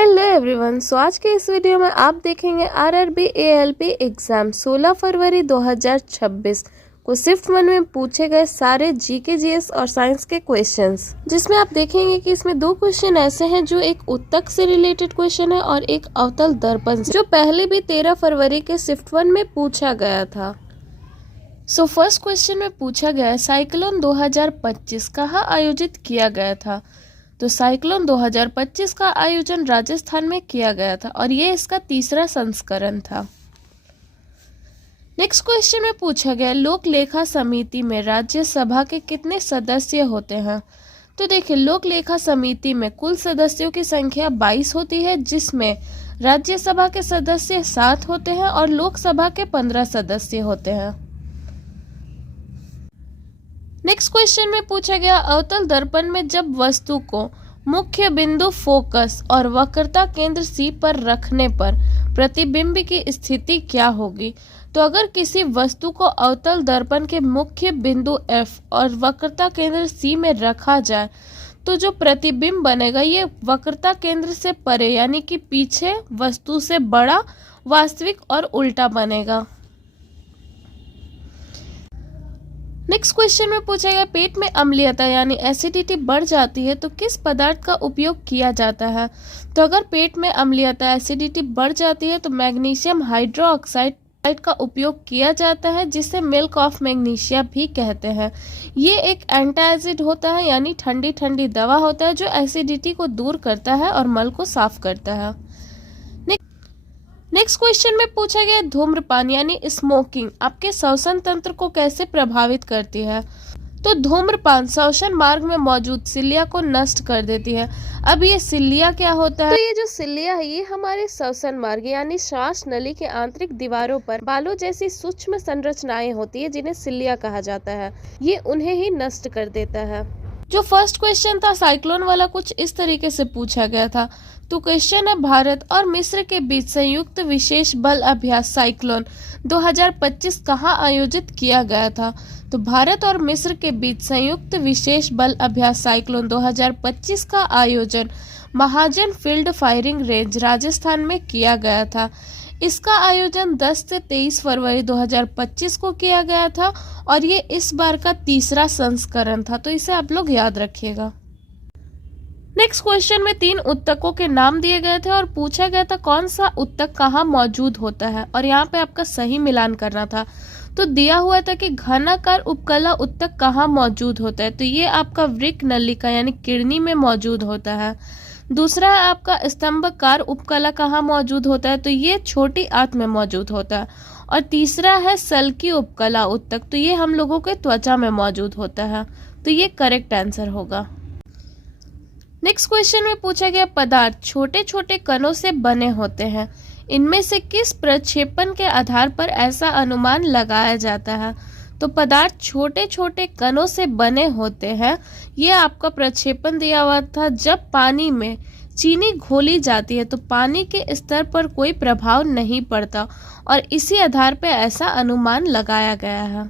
Hello everyone. आज के इस वीडियो में आप देखेंगे आरआरबी एएलपी एग्जाम 16 फरवरी 2026 को शिफ्ट 1 में पूछे गए सारे जीके जीएस और साइंस के क्वेश्चंस, जिसमें आप देखेंगे कि इसमें दो क्वेश्चन ऐसे हैं जो एक उत्तक से रिलेटेड क्वेश्चन है और एक अवतल दर्पण से, जो पहले भी 13 फरवरी के शिफ्ट 1 में पूछा गया था। फर्स्ट क्वेश्चन में पूछा गया साइक्लोन 2025 कहाँ आयोजित किया गया था। तो साइक्लोन 2025 का आयोजन राजस्थान में किया गया था और ये इसका तीसरा संस्करण था। नेक्स्ट क्वेश्चन में पूछा गया लोक लेखा समिति में राज्यसभा के कितने सदस्य होते हैं। तो देखिए, लोक लेखा समिति में कुल सदस्यों की संख्या 22 होती है, जिसमें राज्यसभा के सदस्य 7 होते हैं और लोकसभा के 15 सदस्य होते हैं। नेक्स्ट क्वेश्चन में पूछा गया अवतल दर्पण में जब वस्तु को मुख्य बिंदु फोकस और वक्रता केंद्र सी पर रखने पर प्रतिबिंब की स्थिति क्या होगी। तो अगर किसी वस्तु को अवतल दर्पण के मुख्य बिंदु एफ और वक्रता केंद्र सी में रखा जाए तो जो प्रतिबिंब बनेगा ये वक्रता केंद्र से परे यानी कि पीछे वस्तु से बड़ा, वास्तविक और उल्टा बनेगा। नेक्स्ट क्वेश्चन में पूछा गया पेट में अम्लीयता यानी एसिडिटी बढ़ जाती है तो किस पदार्थ का उपयोग किया जाता है। तो अगर पेट में अम्लीयता एसिडिटी बढ़ जाती है तो मैग्नीशियम हाइड्रोक्साइड का उपयोग किया जाता है, जिसे मिल्क ऑफ मैग्नीशिया भी कहते हैं। ये एक एंटी एसिड होता है यानी ठंडी ठंडी दवा होता है जो एसिडिटी को दूर करता है और मल को साफ करता है। नेक्स्ट क्वेश्चन में पूछा गया धूम्रपान यानी स्मोकिंग आपके श्वसन तंत्र को कैसे प्रभावित करती है। तो धूम्रपान श्वसन मार्ग में मौजूद सिलिया को नष्ट कर देती है। अब ये सिलिया क्या होता है। तो ये जो सिलिया है ये हमारे श्वसन मार्ग यानी श्वास नली के आंतरिक दीवारों पर बालों जैसी सूक्ष्म संरचनाएं होती है जिन्हें सिलिया कहा जाता है, ये उन्हें ही नष्ट कर देता है। जो फर्स्ट क्वेश्चन था साइक्लोन वाला कुछ इस तरीके से पूछा गया था। तो क्वेश्चन है भारत और मिस्र के बीच संयुक्त विशेष बल अभ्यास साइक्लोन 2025 कहाँ आयोजित किया गया था। तो भारत और मिस्र के बीच संयुक्त विशेष बल अभ्यास साइक्लोन 2025 का आयोजन महाजन फील्ड फायरिंग रेंज राजस्थान में किया गया था। इसका आयोजन 10 से 23 फरवरी 2025 को किया गया था और ये इस बार का तीसरा संस्करण था, तो इसे आप लोग याद रखिएगा। नेक्स्ट क्वेश्चन में 3 उत्तकों के नाम दिए गए थे और पूछा गया था कौन सा उत्तक कहाँ मौजूद होता है और यहाँ पे आपका सही मिलान करना था। तो दिया हुआ था कि घनाकार उपकला उत्तक कहाँ मौजूद होता है। तो ये आपका वृक्क नलिका यानी किडनी में मौजूद होता है। दूसरा है आपका स्तंभकार उपकला कहाँ मौजूद होता है। तो ये छोटी आंत में मौजूद होता है। और तीसरा है सल्की उपकला उत्तक, तो ये हम लोगों के त्वचा में मौजूद होता है। तो ये करेक्ट आंसर होगा। नेक्स्ट क्वेश्चन में पूछा गया पदार्थ छोटे छोटे कणों से बने होते हैं, इनमें से किस प्रक्षेपण के आधार पर ऐसा अनुमान लगाया जाता है। तो पदार्थ छोटे छोटे कणों से बने होते हैं, ये आपका प्रक्षेपण दिया हुआ था। जब पानी में चीनी घोली जाती है तो पानी के स्तर पर कोई प्रभाव नहीं पड़ता और इसी आधार पर ऐसा अनुमान लगाया गया है।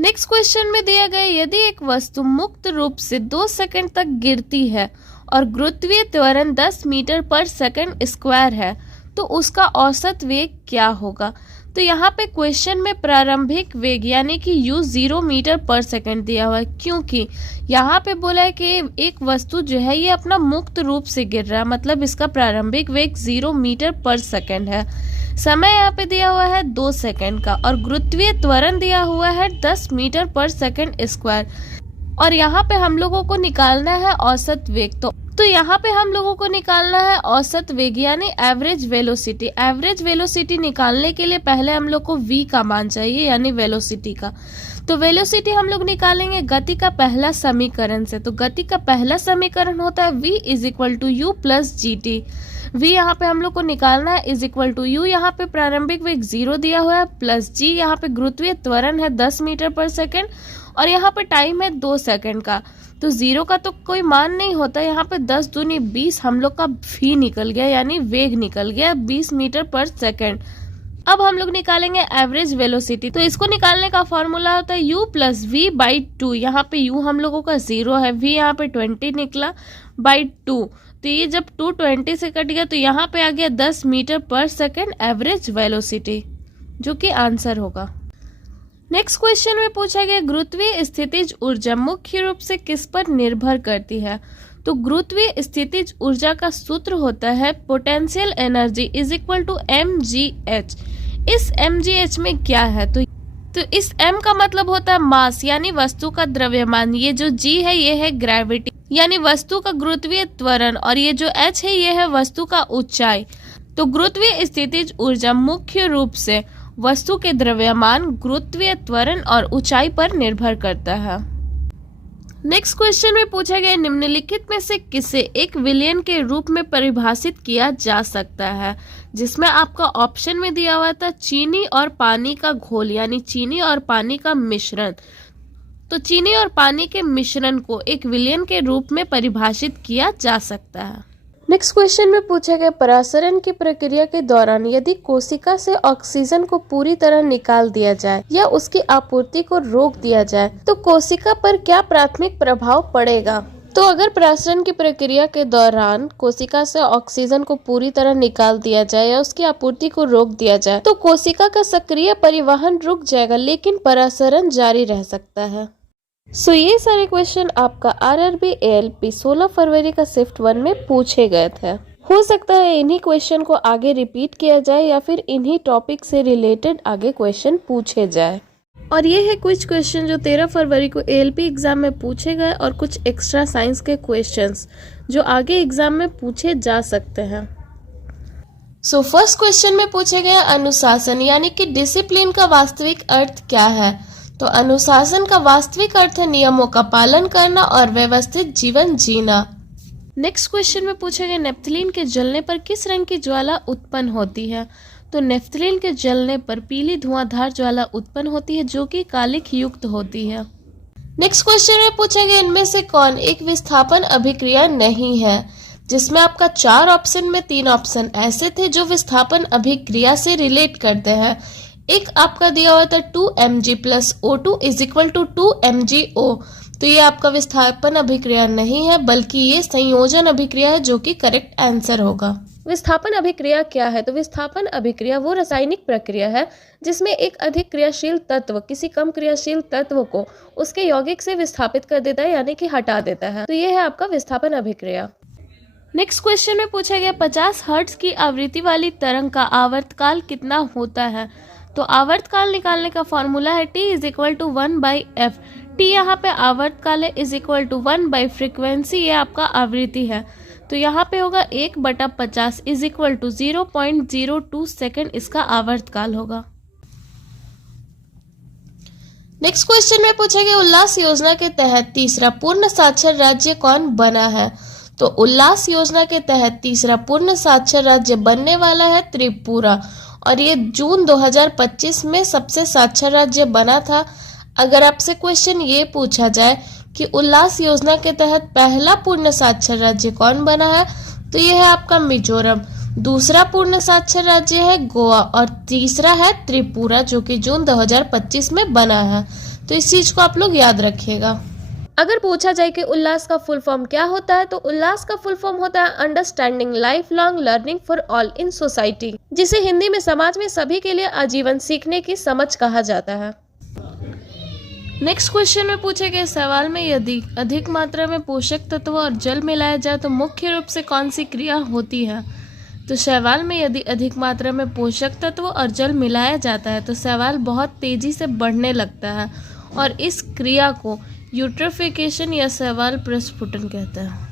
नेक्स्ट क्वेश्चन में दिया गया यदि एक वस्तु मुक्त रूप से 2 सेकंड तक गिरती है और गुरुत्वीय त्वरण 10 मीटर पर सेकंड स्क्वायर है तो उसका औसत वेग क्या होगा। तो यहाँ पे क्वेश्चन में प्रारंभिक वेग यानी कि u 0 मीटर पर सेकंड दिया हुआ है, क्योंकि यहाँ पे बोला है कि एक वस्तु जो है ये अपना मुक्त रूप से गिर रहा है, मतलब इसका प्रारंभिक वेग 0 मीटर पर सेकंड है। समय यहाँ पे दिया हुआ है 2 सेकंड का और गुरुत्वीय त्वरण दिया हुआ है 10 मीटर पर सेकंड स्क्वायर। और यहाँ पे हम लोगों को निकालना है औसत वेग। तो यहाँ पे हम लोगों को निकालना है औसत वेग यानी एवरेज वेलोसिटी। एवरेज वेलोसिटी निकालने के लिए पहले हम लोग को v का मान चाहिए यानी वेलोसिटी का। तो वेलोसिटी हम लोग निकालेंगे गति का पहला समीकरण से। तो गति का पहला समीकरण होता है v = u + gt। v यहाँ पे हम लोग को निकालना है = u, यहाँ पे प्रारंभिक वेग 0 दिया हुआ है, प्लस g यहाँ पे गुरुत्वीय त्वरण है 10 मीटर पर सेकंड और यहाँ पे टाइम है 2 सेकंड का। तो 0 का तो कोई मान नहीं होता, यहाँ पे 10 दूनी 20 हम लोग का v निकल गया यानी वेग निकल गया 20 मीटर पर सेकंड। अब हम लोग निकालेंगे एवरेज वेलोसिटी। तो इसको निकालने का फॉर्मूला होता है u + v/2। यहाँ पे u हम लोगों का 0 है, v यहाँ पे 20 निकला /2। तो ये जब 220 से कट गया तो यहाँ पे आ गया 10 मीटर पर सेकेंड एवरेज वेलोसिटी, जो कि आंसर होगा। नेक्स्ट क्वेश्चन में पूछा गया गुरुत्वीय स्थितिज ऊर्जा मुख्य रूप से किस पर निर्भर करती है। तो गुरुत्वीय स्थितिज ऊर्जा का सूत्र होता है potential energy is equal to mgh। इस mgh में क्या है, तो इस m का मतलब होता है मास यानी वस्तु का द्रव्यमान, ये जो g है ये है ग्रेविटी यानी वस्तु का गुरुत्वीय त्वरण, और ये जो h है ये है वस्तु का ऊंचाई। तो गुरुत्वीय स्थितिज ऊर्जा मुख्य रूप से वस्तु के द्रव्यमान, गुरुत्वीय त्वरण और ऊंचाई पर निर्भर करता है। नेक्स्ट क्वेश्चन में पूछा गया निम्नलिखित में से किसे एक विलयन के रूप में परिभाषित किया जा सकता है, जिसमें आपका ऑप्शन में दिया हुआ था चीनी और पानी का घोल यानी चीनी और पानी का मिश्रण। तो चीनी और पानी के मिश्रण को एक विलयन के रूप में परिभाषित किया जा सकता है। नेक्स्ट क्वेश्चन में पूछा गया परासरण की प्रक्रिया के दौरान यदि कोशिका से ऑक्सीजन को पूरी तरह निकाल दिया जाए या उसकी आपूर्ति को रोक दिया जाए तो कोशिका पर क्या प्राथमिक प्रभाव पड़ेगा। तो अगर परासरण की प्रक्रिया के दौरान कोशिका से ऑक्सीजन को पूरी तरह निकाल दिया जाए या उसकी आपूर्ति को रोक दिया जाए तो कोशिका का सक्रिय परिवहन रुक जाएगा, लेकिन परासरण जारी रह सकता है। ये सारे क्वेश्चन आपका RRB ALP 16 फरवरी का शिफ्ट 1 में पूछे गए थे। हो सकता है इन्हीं क्वेश्चन को आगे रिपीट किया जाए या फिर इन्हीं टॉपिक से रिलेटेड आगे क्वेश्चन पूछे जाए। और ये है कुछ क्वेश्चन जो 13 फरवरी को ALP एग्जाम में पूछे गए और कुछ एक्स्ट्रा साइंस के क्वेश्चंस जो आगे एग्जाम में पूछे जा सकते हैं। फर्स्ट क्वेश्चन में पूछे गए अनुशासन यानी कि डिसिप्लिन का वास्तविक अर्थ क्या है। तो अनुशासन का वास्तविक अर्थ है नियमों का पालन करना और व्यवस्थित जीवन जीना। नेक्स्ट क्वेश्चन में पूछा गया नेफ्थलीन के जलने पर किस रंग की ज्वाला उत्पन्न होती है। तो नेफ्थलीन के जलने पर पीली धुआंधार ज्वाला उत्पन्न होती है जो कि कालिख युक्त होती है। नेक्स्ट क्वेश्चन में पूछा गया इनमें से कौन एक विस्थापन अभिक्रिया नहीं है, जिसमें आपका 4 ऑप्शन में 3 ऑप्शन ऐसे थे जो विस्थापन अभिक्रिया से रिलेट करते हैं। एक आपका दिया हुआ था 2mg + O2 = 2mgO। तो ये आपका विस्थापन अभिक्रिया नहीं है बल्कि ये संयोजन अभिक्रिया है, जो कि करेक्ट आंसर होगा। विस्थापन अभिक्रिया क्या है। तो विस्थापन अभिक्रिया वो रासायनिक प्रक्रिया है जिसमें एक अधिक क्रियाशील तत्व किसी कम क्रियाशील तत्व को उसके यौगिक से विस्थापित कर देता है यानी कि हटा देता है। तो ये है आपका विस्थापन अभिक्रिया। नेक्स्ट क्वेश्चन में पूछा गया 50 हर्ट्ज की आवृत्ति वाली तरंग का आवर्तकाल कितना होता है। तो आवर्तकाल निकालने का फॉर्मूला है T = 1/f। T यहाँ पे आवर्तकाल है = 1/फ्रीक्वेंसी, ये आपका आवृत्ति है। तो यहाँ पे होगा 1/50 = 0.02 सेकेंड इसका आवर्तकाल होगा। नेक्स्ट क्वेश्चन में पूछा गया उल्लास योजना के तहत तीसरा पूर्ण साक्षर राज्य कौन बना है। तो उल्लास योजना के तहत तीसरा पूर्ण साक्षर राज्य बनने वाला है त्रिपुरा, और ये जून 2025 में सबसे साक्षर राज्य बना था। अगर आपसे क्वेश्चन ये पूछा जाए कि उल्लास योजना के तहत पहला पूर्ण साक्षर राज्य कौन बना है, तो ये है आपका मिजोरम, दूसरा पूर्ण साक्षर राज्य है गोवा और तीसरा है त्रिपुरा, जो कि जून 2025 में बना है। तो इस चीज को आप लोग याद रखिएगा। अगर पूछा जाए कि उल्लास का फुल फॉर्म क्या होता है, तो उल्लास का फुल फॉर्म होता है understanding life long learning for all in society, जिसे हिंदी में समाज में सभी के लिए आजीवन सीखने की समझ कहा जाता है। नेक्स्ट क्वेश्चन में पूछे गए सवाल में यदि अधिक मात्रा में पोषक तत्व और जल मिलाया जाए तो मुख्य रूप से कौन सी क्रिया होती है। तो शैवाल में यदि अधिक मात्रा में पोषक तत्व और जल मिलाया जाता है तो शैवाल बहुत तेजी से बढ़ने लगता है और इस क्रिया को यूट्रोफिकेशन या शैवाल प्रस्फुटन कहते हैं।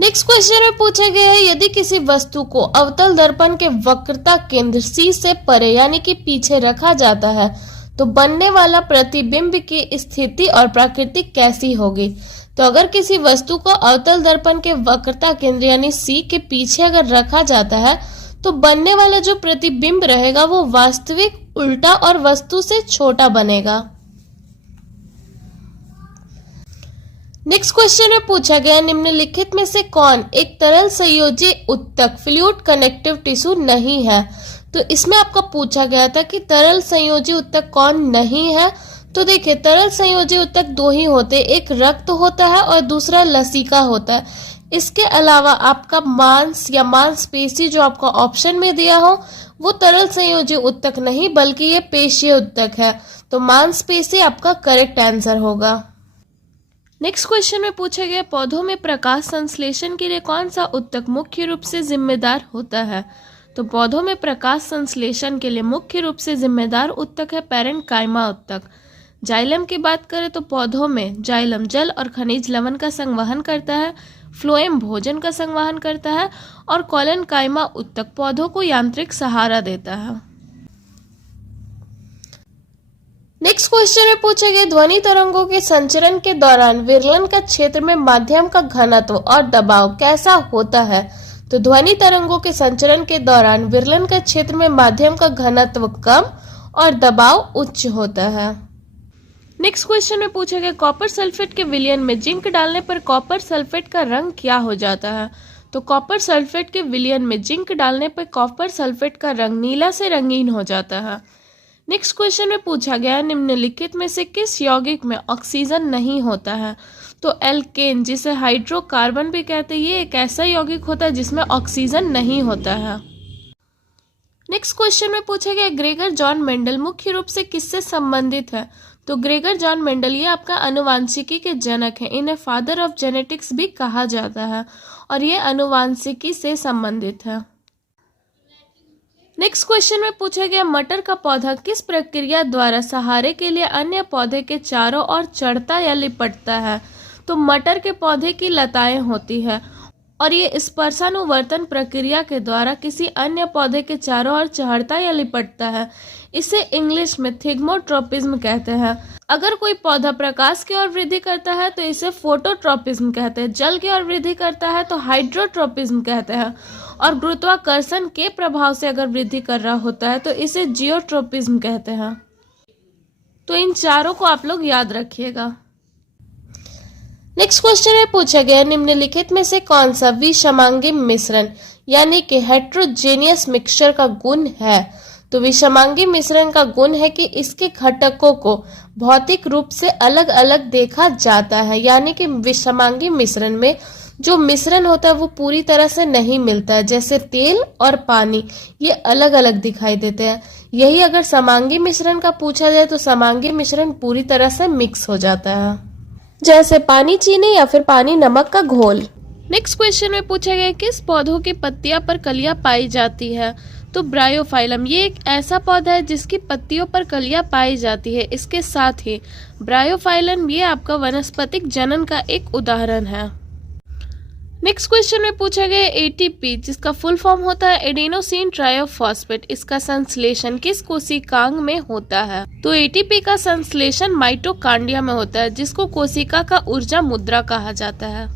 नेक्स्ट क्वेश्चन में पूछा गया है यदि किसी वस्तु को अवतल दर्पण के वक्रता केंद्र C से परे यानी कि पीछे रखा जाता है तो बनने वाला प्रतिबिंब की स्थिति और प्रकृति कैसी होगी। तो अगर किसी वस्तु को अवतल दर्पण के वक्रता केंद्र यानी C के पीछे अगर रखा जाता है तो बनने वाला जो प्रतिबिंब रहेगा वो वास्तविक उल्टा और वस्तु से छोटा बनेगा। नेक्स्ट क्वेश्चन में पूछा गया निम्नलिखित में से कौन एक तरल संयोजी उत्तक फ्लूइड कनेक्टिव टिश्यू नहीं है। तो इसमें आपका पूछा गया था कि तरल संयोजी उत्तक कौन नहीं है। तो देखिए तरल संयोजी उत्तक दो ही होते, एक रक्त होता है और दूसरा लसिका होता है। इसके अलावा आपका मांस या मांसपेशी जो आपका ऑप्शन में दिया हो वो तरल संयोजी उत्तक नहीं बल्कि ये पेशीय उत्तक है, तो मांसपेशी आपका करेक्ट आंसर होगा। नेक्स्ट क्वेश्चन में पूछा गया पौधों में प्रकाश संश्लेषण के लिए कौन सा उत्तक मुख्य रूप से जिम्मेदार होता है। तो पौधों में प्रकाश संश्लेषण के लिए मुख्य रूप से जिम्मेदार उत्तक है पैरेन्काइमा उत्तक। जाइलम की बात करें तो पौधों में जाइलम जल और खनिज लवण का संवहन करता है, फ्लोएम भोजन का संवहन करता है और कोलेनकाइमा उत्तक पौधों को यांत्रिक सहारा देता है। नेक्स्ट क्वेश्चन में पूछे गए ध्वनि तरंगों के संचरण के दौरान विरलन का क्षेत्र में माध्यम का घनत्व और दबाव कैसा होता है। तो ध्वनि तरंगों के संचरण के दौरान विरलन का क्षेत्र में माध्यम का घनत्व कम और दबाव उच्च होता है। नेक्स्ट क्वेश्चन में पूछा गया कॉपर सल्फेट के विलयन में जिंक डालने पर कॉपर सल्फेट का रंग क्या हो जाता है। तो कॉपर सल्फेट के विलयन में जिंक डालने पर कॉपर सल्फेट का रंग नीला से रंगीन हो जाता है। नेक्स्ट क्वेश्चन में पूछा गया निम्नलिखित में से किस यौगिक में ऑक्सीजन नहीं होता है। तो एल्केन जिसे हाइड्रोकार्बन भी कहते हैं ये एक ऐसा यौगिक होता है जिसमें ऑक्सीजन नहीं होता है। नेक्स्ट क्वेश्चन में पूछा गया ग्रेगर जॉन मेंडल मुख्य रूप से किससे संबंधित है। तो ग्रेगर जॉन मेंडल ये आपका आनुवांशिकी के जनक है, इन्हें फादर ऑफ जेनेटिक्स भी कहा जाता है और ये आनुवांशिकी से संबंधित है। नेक्स्ट क्वेश्चन में पूछा गया मटर का पौधा किस प्रक्रिया द्वारा सहारे के लिए अन्य पौधे के चारों ओर चढ़ता या लिपटता है। तो मटर के पौधे की लताएं होती है और ये स्पर्शानुवर्तन प्रक्रिया के द्वारा किसी अन्य पौधे के चारों ओर चढ़ता या लिपटता है। इसे इंग्लिश में थिग्मोट्रोपिज्म कहते हैं। अगर कोई पौधा प्रकाश की ओर वृद्धि करता है तो इसे फोटोट्रोपिज्म कहते हैं, जल की ओर वृद्धि करता है तो हाइड्रोट्रोपिज्म कहते हैं और गुरुत्वाकर्षण के प्रभाव से अगर वृद्धि कर रहा होता है तो इसे जियोट्रोपिज्म कहते हैं। तो इन चारों को आप लोग याद रखिएगा। नेक्स्ट क्वेश्चन में पूछा गया निम्नलिखित में से कौन सा विषमांगी मिश्रण यानी कि हेट्रोजेनियस मिक्सचर का गुण है। तो विषमांगी मिश्रण का गुण है कि इसके घटकों को भौतिक रूप से अलग अलग देखा जाता है, यानी कि विषमांगी मिश्रण में जो मिश्रण होता है वो पूरी तरह से नहीं मिलता है, जैसे तेल और पानी ये अलग अलग दिखाई देते हैं। यही अगर समांगी मिश्रण का पूछा जाए तो समांगी मिश्रण पूरी तरह से मिक्स हो जाता है, जैसे पानी चीनी या फिर पानी नमक का घोल। नेक्स्ट क्वेश्चन में पूछा गया किस पौधों की पत्तियां पर कलियां पाई जाती है। तो ब्रायोफाइलम ये एक ऐसा पौधा है जिसकी पत्तियों पर कलियां पाई जाती है। इसके साथ ही ब्रायोफाइलम ये आपका वनस्पतिक जनन का एक उदाहरण है। नेक्स्ट क्वेश्चन में पूछा गया एटीपी जिसका फुल फॉर्म होता है एडेनोसिन ट्राइफॉस्फेट, इसका संश्लेषण किस कोशिकांग में होता है। तो एटीपी का संश्लेषण माइटोकांड्रिया में होता है जिसको कोशिका का ऊर्जा मुद्रा कहा जाता है।